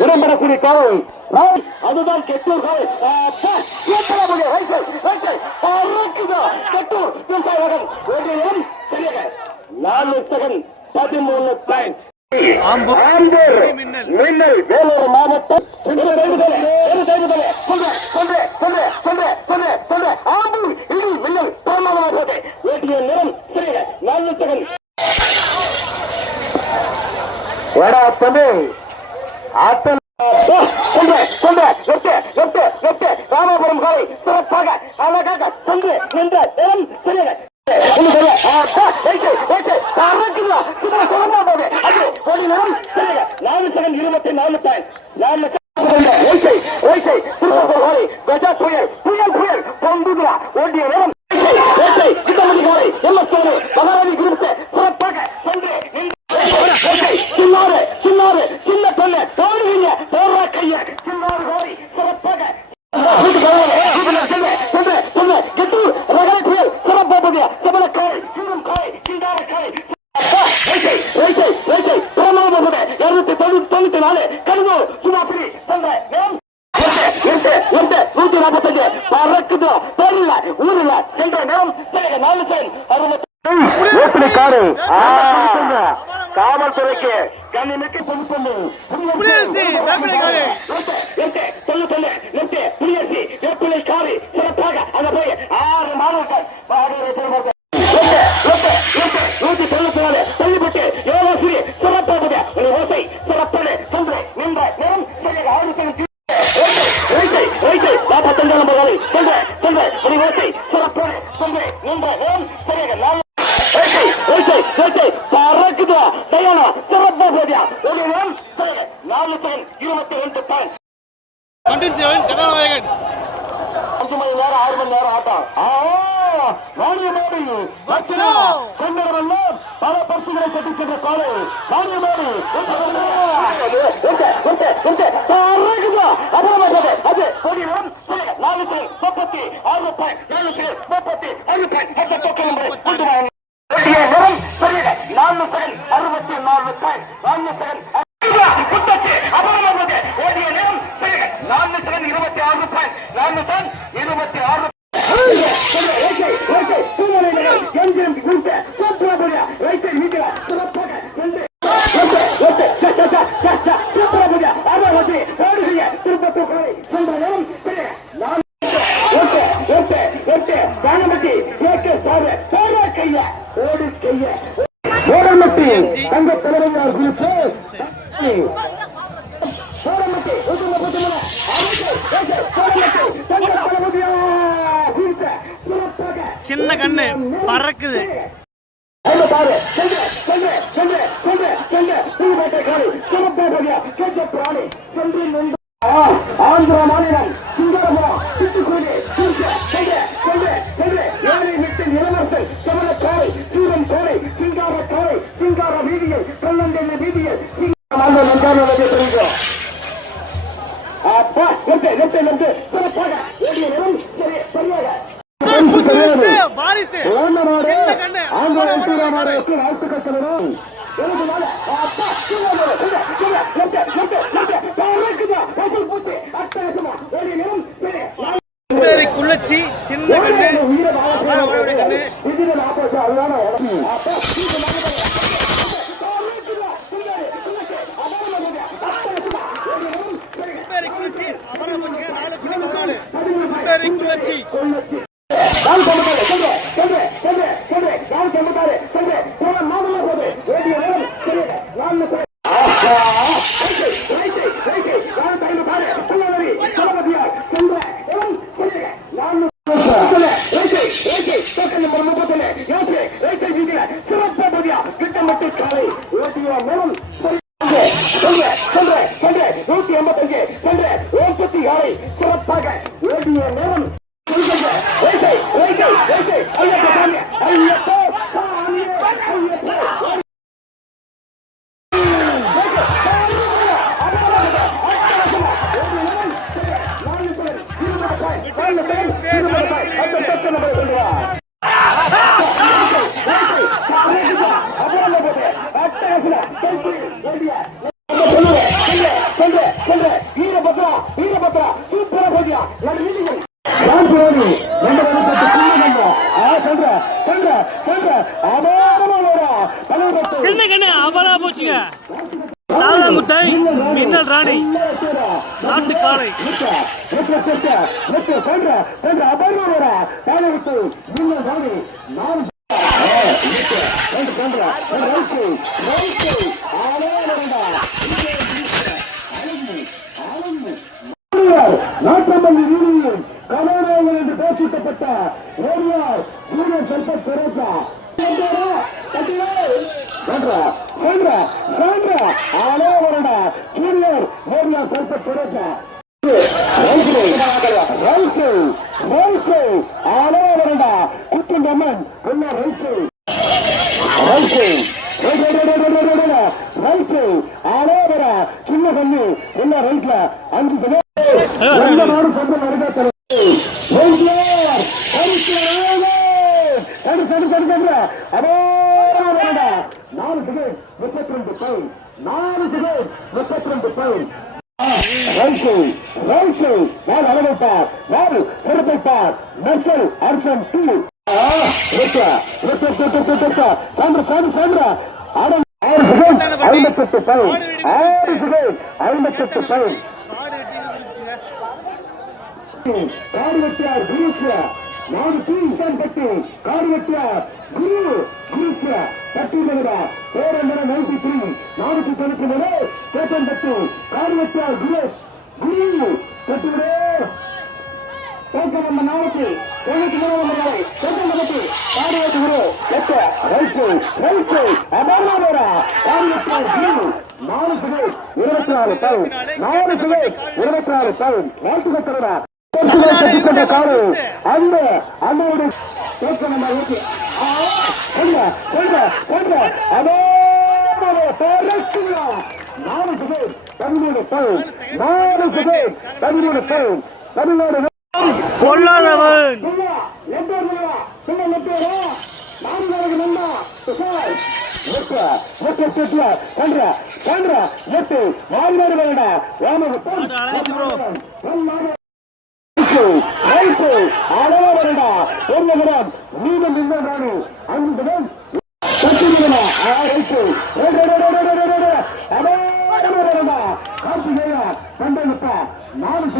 இடம்பெறக்கூடிய காவல் அதுதான் கெட்டூர் மின்னல் வேலூர் மாவட்டம் மின்னல் வேட்டிய நிறம் நாலு செகண்ட் ஆட்டல் ராமபுரம் காலை சிறப்பாக அழகாக சென்று நின்ற நேரம் சரியாக காவல்துறைக்கு கண்ணிமிக்கு சிறப்பாக அங்க போய் 6 மாணவர்கள் தள்ளிப்பட்டு ஏழாசிரி சிறப்பாக ஓசை சிறப்பான சென்று நின்ற நேரம் சரியாக 5 மணி நேரம் 6 மணி நேரம் ஆட்டம் பல பரிசுகளை கட்டி சென்ற காலை சின்ன கண்ணு பறக்குது. ஆந்திர மாநிலம் இளவரசன் சமணக்காரை சூரன் கோரை சிங்கார காரை சிங்கார வீதியில் கல்லந்தெல்லை வீதியில் குள்ளச்சி சின்ன கண்ணு கண்ணு குள்ளச்சி வீரபத்ரா சூப்பரா போதியா சின்ன கண்ணு அவரா போச்சுங்க. தாதாங்குத்தை மின்னல் ராணி நாட்டு காளை நாட்டம்பள்ளி வீதியில் கலைஞர்கள் என்று பேசிக்கப்பட்ட ஓடியார் சூரியன் செல்ப சுரேஷா குத்தங்கம்மன் சின்ன கண்ணு என்ன ரைட்ல 5 செகண்ட் பொல்லாதவன் நாலு